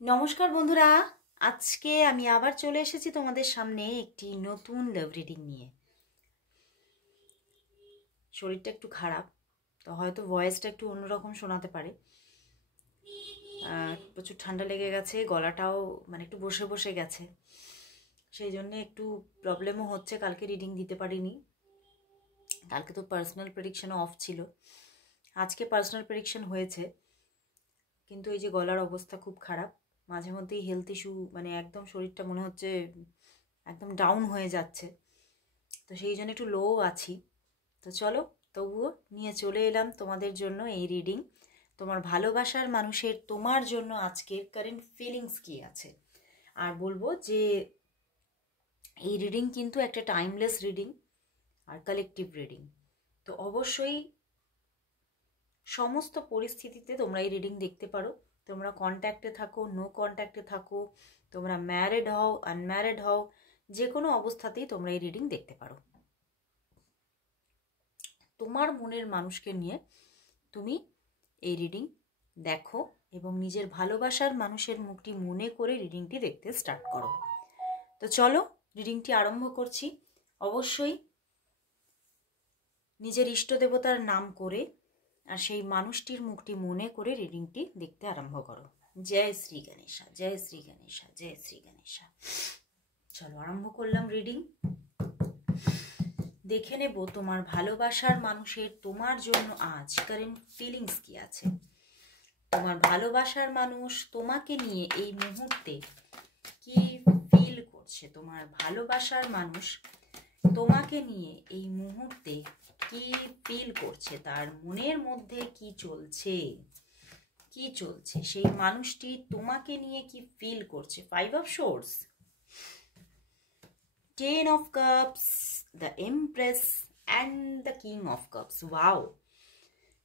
নমস্কার বন্ধুরা, আজকে আমি আবার চলে এসেছি তোমাদের সামনে একটি নতুন লাভ রিডিং নিয়ে। শরীরটা একটু খারাপ, তো হয়তো ভয়েসটা একটু অন্যরকম শোনাতে পারে। প্রচুর ঠান্ডা লেগে গেছে, গলাটাও মানে একটু বসে বসে গেছে, সেই জন্য একটু প্রবলেমও হচ্ছে। কালকে রিডিং দিতে পারিনি, কালকে তো পার্সোনাল প্রেডিকশনও অফ ছিল। আজকে পার্সোনাল প্রেডিকশন হয়েছে, কিন্তু এই যে গলার অবস্থা খুব খারাপ, মাঝে মধ্যেই হেলথ ইস্যু, মানে একদম শরীরটা মনে হচ্ছে একদম ডাউন হয়ে যাচ্ছে, তো সেই জন্য একটু লো আছি। তো চলো, তবুও নিয়ে চলে এলাম তোমাদের জন্য এই রিডিং। তোমার ভালোবাসার মানুষের তোমার জন্য আজকের কারেন্ট ফিলিংস কি আছে, আর বলবো যে এই রিডিং কিন্তু একটা টাইমলেস রিডিং আর কালেকটিভ রিডিং। তো অবশ্যই সমস্ত পরিস্থিতিতে তোমরা এই রিডিং দেখতে পারো। তোমরা কন্ট্যাক্টে থাকো, নো কন্ট্যাক্টে থাকো, তোমরা ম্যারিড হও, আনম্যারিড হও, যে কোনো অবস্থাতেই তোমরা এই রিডিং দেখতে পারো। তোমার মনের মানুষকে নিয়ে তুমি এই রিডিং দেখো এবং নিজের ভালোবাসার মানুষের মুখটি মনে করে রিডিংটি দেখতে স্টার্ট করো। তো চলো, রিডিংটি আরম্ভ করছি। অবশ্যই নিজের ইষ্ট দেবতার নাম করে আর সেই মানুষটির মুখটি মনে করে রিডিংটি দেখতে আরম্ভ করো। জয় শ্রী গণেশা, জয় শ্রী গণেশা, জয় শ্রী গণেশা। চলো আরম্ভ করলাম রিডিং। দেখে নেব তোমার ভালোবাসার মানুষের তোমার জন্য আজ কারেন্ট ফিলিংস কি আছে। তোমার ভালোবাসার মানুষ তোমাকে নিয়ে এই মুহূর্তে কি ফিল করছে। তোমার ভালোবাসার মানুষ তোমাকে নিয়ে এই মুহূর্তে কি ফিল করছে, তার মনের মধ্যে কি চলছে, কি চলছে, সেই মানুষটি তোমাকে নিয়ে কি ফিল করছে। 5 of swords, 10 of cups, the empress and the king of cups. Wow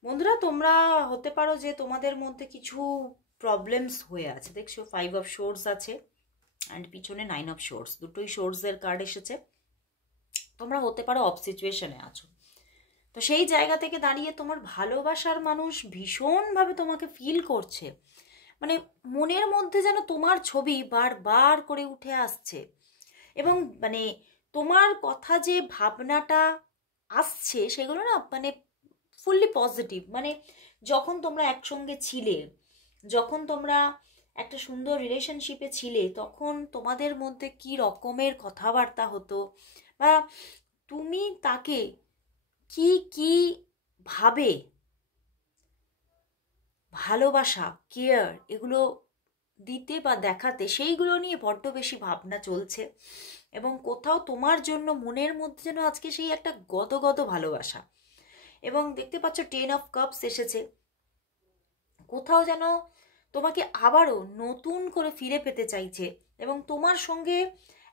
বন্ধুরা, তোমরা হতে পারো যে তোমাদের মধ্যে কিছু প্রবলেমস হয়ে আছে। দেখছো 5 অফ সোর্স আছে অ্যান্ড পিছনে 9 অফ সোর্স, দুটোই সোর্সের কার্ড এসেছে। তোমরা হতে পারো অফ সিচুয়েশনে আছো, তো সেই জায়গা থেকে দাঁড়িয়ে তোমার ভালোবাসার মানুষ ভীষণভাবে তোমাকে ফিল করছে। মানে মনের মধ্যে যেন তোমার ছবি বারবার করে উঠে আসছে, এবং মানে তোমার কথা যে ভাবনাটা আসছে সেগুলো না মানে ফুললি পজিটিভ। মানে যখন তোমরা একসঙ্গে ছিলে, যখন তোমরা একটা সুন্দর রিলেশনশিপে ছিলে, তখন তোমাদের মধ্যে কি রকমের কথাবার্তা হতো, বা তুমি তাকে কি কি ভাবে ভালোবাসা, কেয়ার এগুলো দিতে বা দেখাতে, সেইগুলো নিয়ে বড্ড বেশি ভাবনা চলছে। এবং কোথাও তোমার জন্য মনের মধ্যে যেন আজকে সেই একটা গদগদ ভালোবাসা। এবং দেখতে পাচ্ছ 10 অফ কাপস এসেছে, কোথাও যেন তোমাকে আবারও নতুন করে ফিরে পেতে চাইছে এবং তোমার সঙ্গে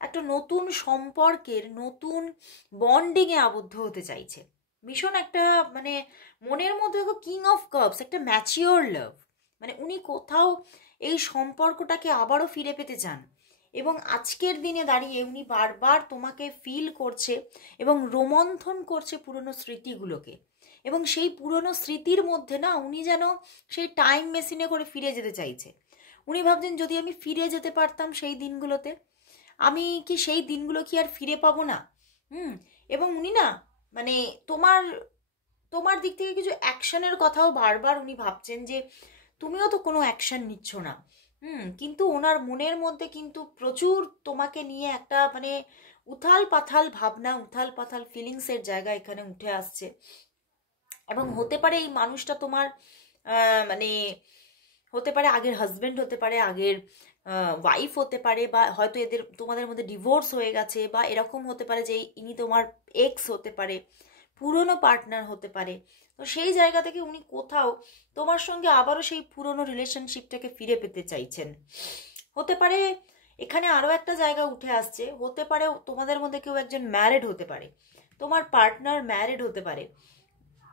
একটা নতুন সম্পর্কের, নতুন বন্ডিংয়ে আবদ্ধ হতে চাইছে। ভীষণ একটা মানে মনের মধ্যে কিং অফ কাপস, একটা ম্যাচিওর লাভ। মানে উনি কোথাও এই সম্পর্কটাকে আবারও ফিরে পেতে চান, এবং আজকের দিনে দাঁড়িয়ে উনি বারবার তোমাকে ফিল করছে এবং রোমন্থন করছে পুরনো স্মৃতিগুলোকে। এবং সেই পুরনো স্মৃতির মধ্যে না উনি যেন সেই টাইম মেশিনে করে ফিরে যেতে চাইছে। উনি ভাবছেন যদি আমি ফিরে যেতে পারতাম সেই দিনগুলোতে, আমি কি সেই দিনগুলো কি আর ফিরে পাবো না। এবং উনি না মানে তোমার তোমার দিক থেকে কিছু অ্যাকশনের কথাও বারবার উনি ভাবছেন, যে তুমিও তো কোনো অ্যাকশন নিচ্ছ না। কিন্তু ওনার মনের মধ্যে কিন্তু প্রচুর তোমাকে নিয়ে একটা মানে উথাল পাথাল ভাবনা, উথাল পাথাল ফিলিংসের জায়গা এখানে উঠে আসছে। এবং হতে পারে এই মানুষটা তোমার মানে হতে পারে আগের হাজবেন্ড, হতে পারে আগের ওয়াইফ হতে পারে, বা হয়তো তোমাদের মধ্যে ডিভোর্স হয়ে গেছে, বা এরকম হতে পারে যে ইনি তোমার এক্স হতে পারে, পুরনো পার্টনার হতে পারে। তো সেই জায়গা থেকে উনি কোথাও তোমার সঙ্গে আবারও সেই পুরনো রিলেশনশিপটাকে ফিরে পেতে চাইছেন। হতে পারে এখানে আরও একটা জায়গা উঠে আসছে, হতে পারে তোমাদের মধ্যে কেউ একজন ম্যারিড হতে পারে, তোমার পার্টনার ম্যারিড হতে পারে,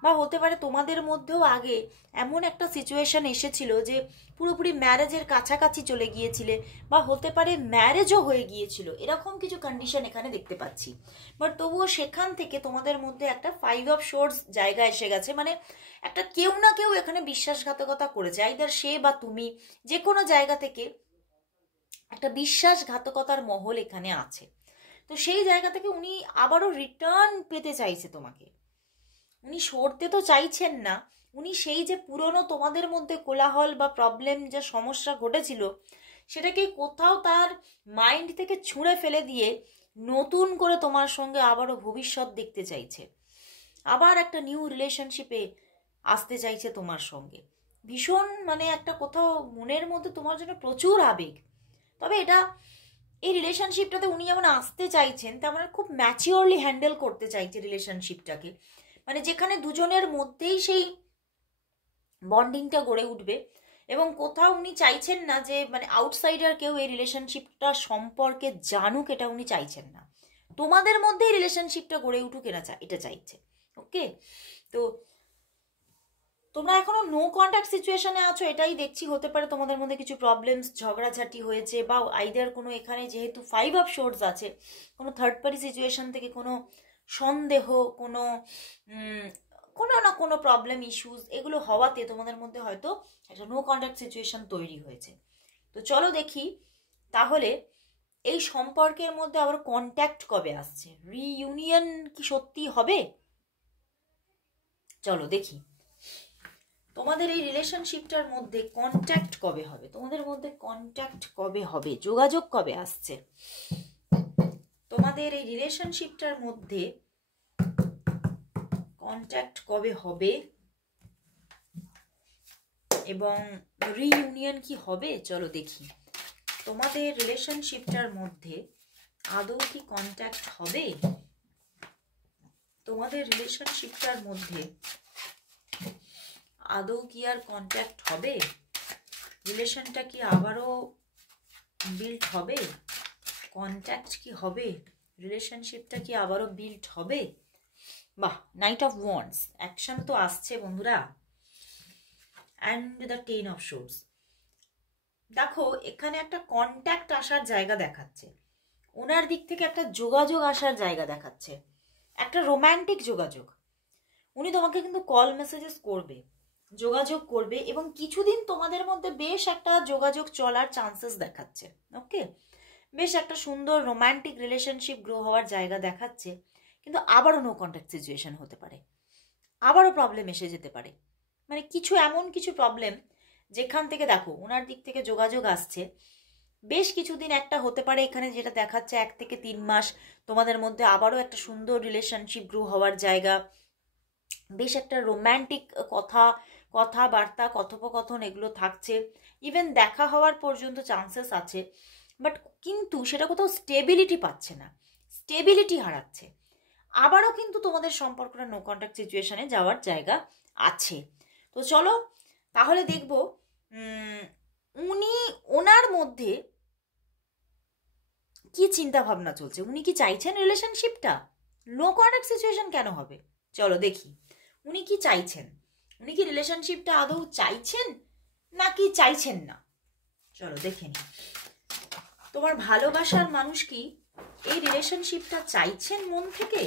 বা হতে পারে তোমাদের মধ্যেও আগে এমন একটা সিচুয়েশন এসেছিল যে পুরোপুরি ম্যারেজের কাছাকাছি চলে গিয়েছিলে, বা হতে পারে ম্যারেজও হয়ে গিয়েছিল, এরকম কিছু কন্ডিশন এখানে দেখতে পাচ্ছি। বাট তবুও সেখান থেকে তোমাদের মধ্যে একটা 5 অফ সোর্স জায়গা এসে গেছে। মানে একটা কেউ না কেউ এখানে বিশ্বাসঘাতকতা করেছে, আইদার সে বা তুমি, যে কোনো জায়গা থেকে একটা বিশ্বাসঘাতকতার মহল এখানে আছে। তো সেই জায়গা থেকে উনি আবারও রিটার্ন পেতে চাইছে তোমাকে। উনি সরতে তো চাইছেন না, উনি সেই যে পুরনো তোমাদের মধ্যে কোলাহল বা প্রবলেম, যা সমস্যা ঘটেছিল, সেটাকে কোথাও তার মাইন্ড থেকে ছুঁড়ে ফেলে দিয়ে নতুন করে তোমার সঙ্গে আবারও ভবিষ্যৎ দেখতে চাইছে, আবার একটা নিউ রিলেশনশিপে আসতে চাইছে তোমার সঙ্গে। ভীষণ মানে একটা কোথাও মনের মধ্যে তোমার জন্য প্রচুর আবেগ। তবে এটা এই রিলেশনশিপটাতে উনি যেমন আসতে চাইছেন, তেমন খুব ম্যাচিওরলি হ্যান্ডেল করতে চাইছে রিলেশনশিপটাকে, মানে যেখানে দুজনের মধ্যেই সেই বন্ডিংটা গড়ে উঠবে। এবং কোথাও উনি চাইছেন না যে মানে আউটসাইডার কেউ এই রিলেশনশিপটা সম্পর্কে জানুক, এটা উনি চাইছেন না। তোমাদের মধ্যেই রিলেশনশিপটা গড়ে উঠুক এটা চাইছে। ওকে, তো তোমরা এখনো নো কন্ট্যাক্ট সিচুয়েশনে আছো, এটাই দেখছি। হতে পারে তোমাদের মধ্যে কিছু প্রবলেমস, ঝগড়াঝাটি হয়েছে, বা আইদার কোনো এখানে যেহেতু 5 অফ শোর্টস আছে, কোনো থার্ড পার্টি সিচুয়েশন থেকে কোনো সন্দেহ, কোনো কোনো না কোনো প্রবলেম, ইস্যুস, এগুলো হওয়াতে তোমাদের মধ্যে হয়তো একটা নো কন্ট্যাক্ট সিচুয়েশন তৈরি হয়েছে। তো চলো দেখি তাহলে এই সম্পর্কের মধ্যে আবার কন্ট্যাক্ট কবে আসছে, রিইউনিয়ন কি সত্যি হবে? চলো দেখি তোমাদের এই রিলেশনশিপটার মধ্যে কন্ট্যাক্ট কবে হবে, তোমাদের মধ্যে কন্ট্যাক্ট কবে হবে, যোগাযোগ কবে আসছে তোমাদের এই রিলেশনশিপটার মধ্যে, কন্ট্যাক্ট কবে হবে এবং রিইউনিয়ন কি হবে? চলো দেখি তোমাদের রিলেশনশিপটার মধ্যে আদৌ কি কন্ট্যাক্ট হবে, তোমাদের রিলেশনশিপটার মধ্যে আদৌ কি আর কন্ট্যাক্ট হবে, রিলেশনটা কি আবারও বিল্ড হবে, কন্ট্যাক্ট কি হবে, রিলেশনশিপটা কি আবারও বিল্ড হবে? বাহ, নাইট অফ ওয়ান্ডস, অ্যাকশন তো আসছে বন্ধুরা, অ্যান্ড দ্য 10 অফ শোর্টস। দেখো এখানে একটা কন্ট্যাক্ট আসার জায়গা দেখাচ্ছে, ওনার দিক থেকে একটা যোগাযোগ আসার জায়গা দেখাচ্ছে, একটা রোম্যান্টিক যোগাযোগ। উনি তোমাকে কিন্তু কল মেসেজেস করবে, যোগাযোগ করবে, এবং কিছুদিন তোমাদের মধ্যে বেশ একটা যোগাযোগ চলার চান্সেস দেখাচ্ছে। ওকে, বেশ একটা সুন্দর রোম্যান্টিক রিলেশনশিপ গ্রো হওয়ার জায়গা দেখাচ্ছে। কিন্তু আবারও নো কন্ট্যাক্ট সিচুয়েশন হতে পারে, আবারও প্রবলেম এসে যেতে পারে, মানে কিছু এমন কিছু প্রবলেম যেখান থেকে দেখো ওনার দিক থেকে যোগাযোগ আসছে। বেশ কিছুদিন একটা হতে পারে এখানে যেটা দেখাচ্ছে 1 থেকে 3 মাস তোমাদের মধ্যে আবারও একটা সুন্দর রিলেশনশিপ গ্রো হওয়ার জায়গা, বেশ একটা রোম্যান্টিক কথাবার্তা, কথোপকথন এগুলো থাকছে, ইভেন দেখা হওয়ার পর্যন্ত চান্সেস আছে। বাট কিন্তু সেটা কোথাও স্টেবিলিটি পাচ্ছে না, স্টেবিলিটি হারাচ্ছে। আবারও কিন্তু তোমাদের সম্পর্কটা নো কন্ট্যাক্ট সিচুয়েশনে যাওয়ার জায়গা আছে। তো চলো তাহলে দেখব উনি ওনার মধ্যে কি চিন্তা ভাবনা চলছে, উনি কি চাইছেন রিলেশনশিপটা, নো কন্ট্যাক্ট সিচুয়েশন কেন হবে? চলো দেখি উনি কি চাইছেন, উনি কি রিলেশনশিপটা আদৌ চাইছেন নাকি চাইছেন না। চলো দেখে নি তোমার ভালোবাসার মানুষ কি এই রিলেশনশিপটা চাইছেন মন থেকে,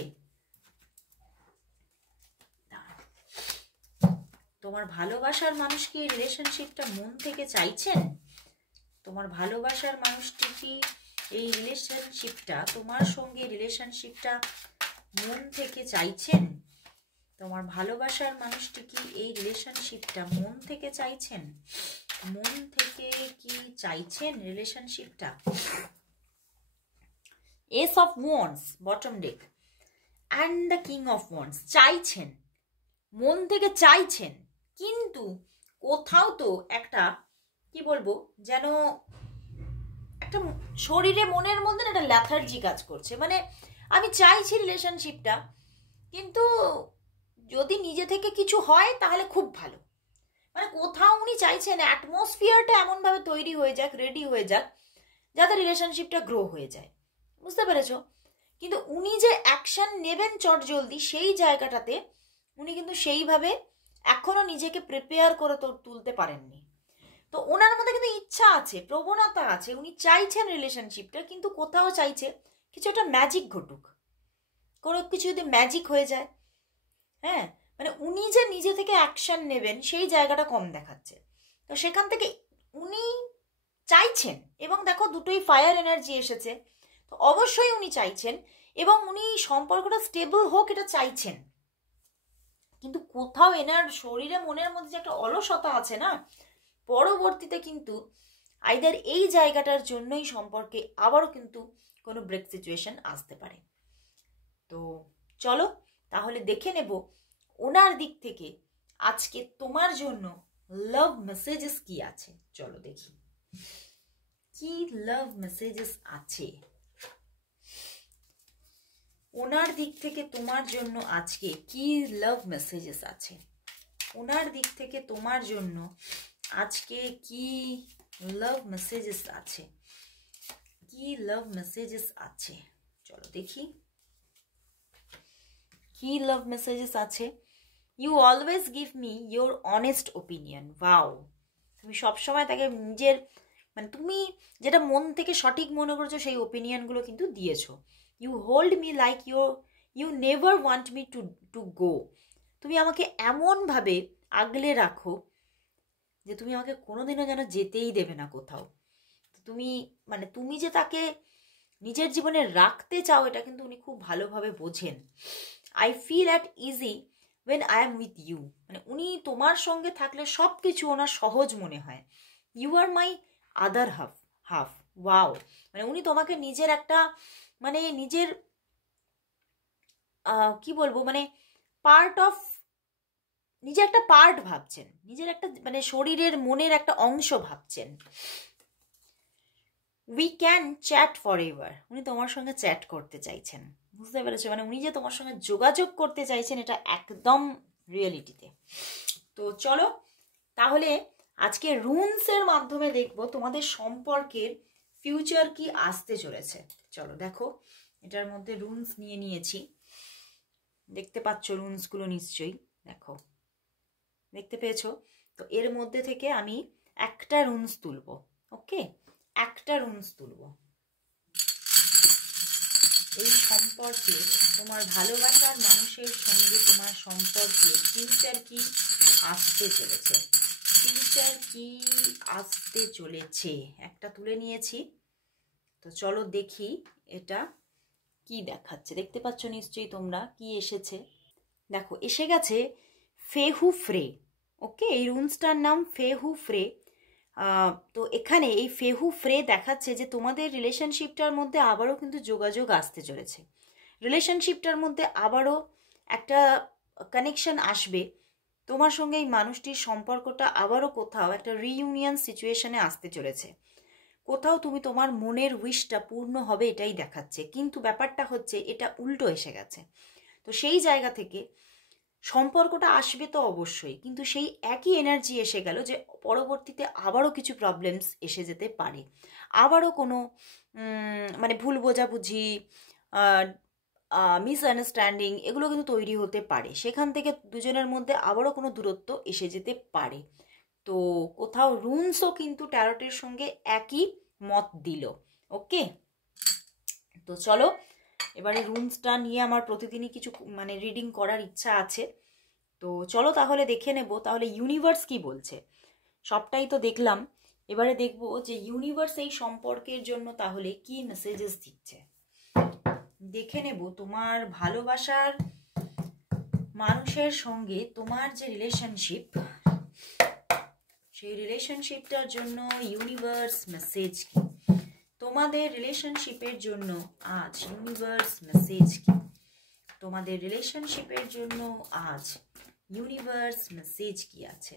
তোমার ভালোবাসার মানুষ কি এই রিলেশনশিপটা মন থেকে চাইছেন, তোমার ভালোবাসার মানুষটি কি এই রিলেশনশিপটা তোমার সঙ্গে রিলেশনশিপটা মন থেকে চাইছেন, তোমার ভালোবাসার মানুষটি কি এই রিলেশনশিপটা মন থেকে চাইছেন, মন থেকে কি চাইছেন রিলেশনশিপটা? Ace of wands bottom deck and the king of wands, চাইছেন, মন থেকে চাইছেন, কিন্তু কোথাও তো একটা কি বলবো যেন একটা শরীরে মনের মধ্যে একটা ল্যাথার্জি কাজ করছে, মানে আমি চাইছি রিলেশনশিপটা, কিন্তু যদি নিজে থেকে কিছু হয় তাহলে খুব ভালো, মানে কোথাও উনি চাইছেন অ্যাটমসফিয়ারটা এমনভাবে তৈরি হয়ে যাক, রেডি হয়ে যাক, যাতে রিলেশনশিপটা গ্রো হয়ে যায়, বুঝতে পেরেছো? কিন্তু উনি যে অ্যাকশন নেবেন চট জলদি, সেই জায়গাটাতে উনি কিন্তু সেইভাবে এখনো নিজেকে প্রিপেয়ার করে তুলতে পারেননি। তো ওনার মধ্যে কিন্তু ইচ্ছা আছে, প্রবণতা আছে, উনি চাইছেন রিলেশনশিপটা, কিন্তু কোথাও চাইছে কিছু একটা ম্যাজিক ঘটুক, কোনো কিছু যদি ম্যাজিক হয়ে যায়, হ্যাঁ, মানে উনি যে নিজে থেকে অ্যাকশন নেবেন সেই জায়গাটা কম দেখাচ্ছে। তো সেখান থেকে উনি চাই চাইছেন, এবং দেখো দুটোই ফায়ার এনার্জি এসেছে, তো অবশ্যই উনি চাইছেন এবং উনি সম্পর্কটা স্টেবল হোক এটা চাইছেন। কিন্তু কোথাও এনার শরীরে মনের মধ্যে যে একটা অলসতা আছে না, পরবর্তীতে কিন্তু আইদার এই জায়গাটার জন্যই সম্পর্কে আবারও কিন্তু কোনো ব্রেক সিচুয়েশন আসতে পারে। তো চলো তাহলে দেখে নেব ওনার দিক থেকে আজকে তোমার জন্য লাভ মেসেজেস কি আছে। চলো দেখি কি লাভ মেসেজেস আছে ওনার দিক থেকে তোমার জন্য আজকে। কি লাভ মেসেজেস আছে ওনার দিক থেকে তোমার জন্য আজকে। কি লাভ মেসেজেস আছে, কি লাভ মেসেজেস আছে, চলো দেখি কি লাভ মেসেজেস আছে। You always give me your honest opinion. Wow, তুমি সবসময় তাকে নিজের মানে তুমি যেটা মন থেকে সঠিক মনে করছো সেই ওপিনিয়নগুলো কিন্তু দিয়েছো। You hold me like you never want me to to go. তুমি আমাকে এমনভাবে আগলে রাখো যে তুমি আমাকে কোনোদিনও যেন যেতেই দেবে না কোথাও। তুমি মানে তুমি যে তাকে নিজের জীবনে রাখতে চাও এটা কিন্তু উনি খুব ভালোভাবে বোঝেন। I feel at easy when I am with you. মানে উনি তোমার সঙ্গে থাকলে সব কিছু ওনার সহজ মনে হয়। You are my other half. Wow, মানে উনি তোমাকে নিজের একটা মানে নিজের কি বলবো মানে পার্ট অফ, নিজের একটা পার্ট ভাবছেন, নিজের একটা মানে শরীরের মনের একটা অংশ ভাবছেন। We can chat for ever. উনি তোমার সঙ্গে চ্যাট করতে চাইছেন, বুঝতে পেরেছো? মানে উনি যে তোমার সঙ্গে যোগাযোগ করতে চাইছেন এটা একদম রিয়েলিটিতে। তো চলো তাহলে আজকে রুনসের মাধ্যমে দেখবো তোমাদের সম্পর্কের ফিউচার কি আসতে চলেছে। চলো দেখো, এটার মধ্যে রুনস নিয়ে নিয়েছি, দেখতে পাচ্ছ রুনসগুলো নিশ্চয়ই, দেখো দেখতে পেয়েছো? তো এর মধ্যে থেকে আমি একটা রুনস তুলবো। ওকে, একটা রুনস তুলবো। এই সম্পর্কে তোমার ভালোবাসার মানুষের সঙ্গে তোমার সম্পর্কে ফিউচার কি আসতে চলেছে, ফিউচার কি আসতে চলেছে একটা তুলে নিয়েছি। তো চলো দেখি এটা কি দেখাচ্ছে। দেখতে পাচ্ছ নিশ্চয়ই তোমরা কি এসেছে। দেখো এসে গেছে ফেহু ফ্রে। ওকে, এই রুনসটার নাম ফেহু ফ্রে। তো এখানে এই ফেহু ফ্রে দেখাচ্ছে যে তোমাদের রিলেশনশিপটার মধ্যে আবারও কিন্তু যোগাযোগ আসতে চলেছে। রিলেশনশিপটার মধ্যে আবারও একটা কানেকশন আসবে। তোমার সঙ্গে এই মানুষটির সম্পর্কটা আবারও কোথাও একটা রিইউনিয়ন সিচুয়েশনে আসতে চলেছে। কোথাও তুমি তোমার মনের উইশটা পূর্ণ হবে এটাই দেখাচ্ছে, কিন্তু ব্যাপারটা হচ্ছে এটা উল্টো এসে গেছে। তো সেই জায়গা থেকে সম্পর্কটা আসবে তো অবশ্যই, কিন্তু সেই একই এনার্জি এসে গেল যে পরবর্তীতে আবারও কিছু প্রবলেমস এসে যেতে পারে, আবারও কোনো মানে ভুল বোঝাবুঝি, মিসআন্ডারস্ট্যান্ডিং এগুলো কিন্তু তৈরি হতে পারে। সেখান থেকে দুজনের মধ্যে আবারও কোনো দূরত্ব এসে যেতে পারে। তো কোথাও রুনসও কিন্তু ট্যারোটের সঙ্গে একই মত দিল। ওকে, তো চলো এবারে রুনসটা নিয়ে আমার প্রতিদিনই কিছু মানে রিডিং করার ইচ্ছা আছে। তো চলো তাহলে দেখে নেব তাহলে ইউনিভার্স কি বলছে। সবটাই তো দেখলাম, এবারে দেখব যে ইউনিভার্স এই সম্পর্কের জন্য তাহলে কি মেসেজেস দিচ্ছে। দেখে নেব তোমার ভালোবাসার মানুষের সঙ্গে তোমার যে রিলেশনশিপ, সেই রিলেশনশিপটার জন্য ইউনিভার্স মেসেজ কি। তোমাদের রিলেশনশিপের জন্য আজ ইউনিভার্স মেসেজ কি। তোমাদের রিলেশনশিপের জন্য আজ ইউনিভার্স মেসেজ কি আছে।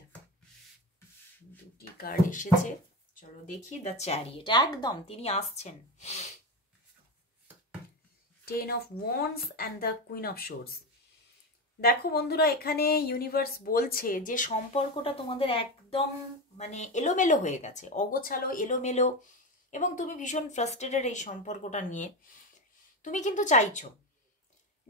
দুটি কার্ড এসেছে, চলো দেখি। দ্য চ্যারিয়ট, একদম তিনি আসছেন। Ten of wands and the queen of swords. দেখো বন্ধুরা, এখানে ইউনিভার্স বলছে যে সম্পর্কটা তোমাদের একদম মানে এলোমেলো হয়ে গেছে, অগোছালো এলোমেলো, এবং তুমি ভীষণ ফ্রাস্ট্রেটেড এই সম্পর্কটা নিয়ে। তুমি কিন্তু চাইছো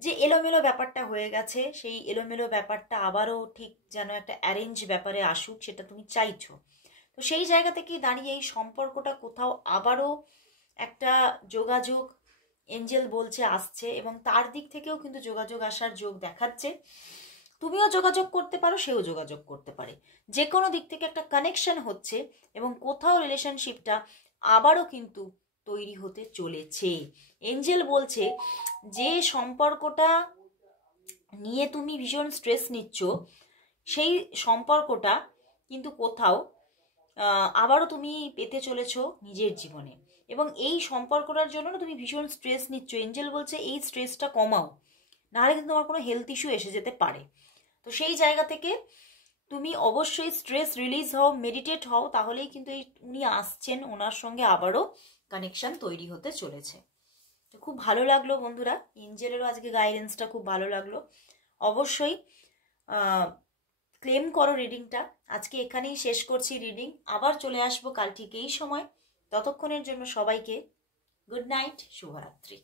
যে এলোমেলো ব্যাপারটা হয়ে গেছে, সেই এলোমেলো ব্যাপারটা আবারও ঠিক যেন একটা অ্যারেঞ্জ ব্যাপারে আসুক, সেটা তুমি চাইছো। তো সেই জায়গা থেকে দাঁড়িয়ে এই সম্পর্কটা কোথাও আবারও একটা যোগাযোগ এঞ্জেল বলছে আসছে, এবং তার দিক থেকেও কিন্তু যোগাযোগ আসার যোগ দেখাচ্ছে। তুমিও যোগাযোগ করতে পারো, সেও যোগাযোগ করতে পারে, যে কোনো দিক থেকে একটা কানেকশন হচ্ছে, এবং কোথাও রিলেশনশিপটা আবারও কিন্তু তৈরি হতে চলেছে। এঞ্জেল বলছে যে সম্পর্কটা নিয়ে তুমি ভীষণ স্ট্রেস নিচ্ছ, সেই সম্পর্কটা কিন্তু কোথাও আবারও তুমি পেতে চলেছ নিজের জীবনে। এবং এই সম্পর্কটার জন্য না তুমি ভীষণ স্ট্রেস নিচ্ছ, এঞ্জেল বলছে এই স্ট্রেসটা কমাও, নাহলে কিন্তু তোমার কোনো হেলথ ইস্যু এসে যেতে পারে। তো সেই জায়গা থেকে তুমি অবশ্যই স্ট্রেস রিলিজ হও, মেডিটেট হও, তাহলেই কিন্তু এই উনি আসছেন, ওনার সঙ্গে আবারও কানেকশন তৈরি হতে চলেছে। তো খুব ভালো লাগলো বন্ধুরা, এঞ্জেলেরও আজকে গাইডেন্সটা খুব ভালো লাগলো। অবশ্যই ক্লেম করো রিডিংটা। আজকে এখানেই শেষ করছি রিডিং, আবার চলে আসবো কাল ঠিক এই সময়। ততক্ষণের জন্য সবাইকে গুড নাইট, শুভরাত্রি।